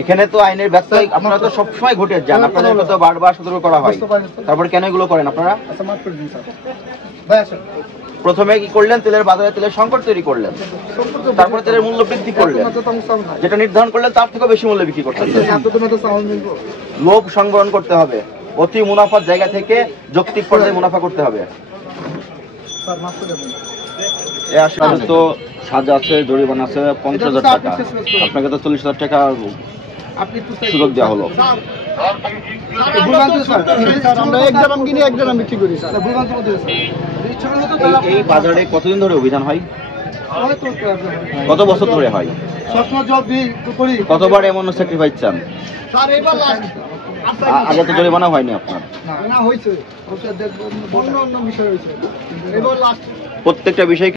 এখানে তো আইনের ব্যত্যয় আপনারা তো সবসময় ঘটে যান, আপনাদের তো বারবার সতর্ক করা হয়, তারপরে কেন এগুলো করেন আপনারা? প্রথমে কি করলেন? তেলের বাজারে তেলের সংকট তৈরি করলেন, তারপরে তেলের মূল্য বৃদ্ধি করলেন, যেটা নির্ধারণ করলেন তার থেকেও বেশি মূল্যে বিক্রি করতেন। লোভ সংবরণ করতে হবে, অতি মুনাফার জায়গা থেকে যৌক্তিক পর্যায়ে মুনাফা করতে হবে। তো সাজা আছে, জরিমানা আছে 50,000 টাকা, আপনাকে তো 40,000 টাকা সুযোগ দেওয়া হলো। এই বাজারে কতদিন ধরে অভিযান হয়? কত বছর ধরে হয়? কতবার এমন স্যাক্রিফাইস চান? আগে তো জরিমানা হয়নি আপনার? প্রত্যেকটা বিষয়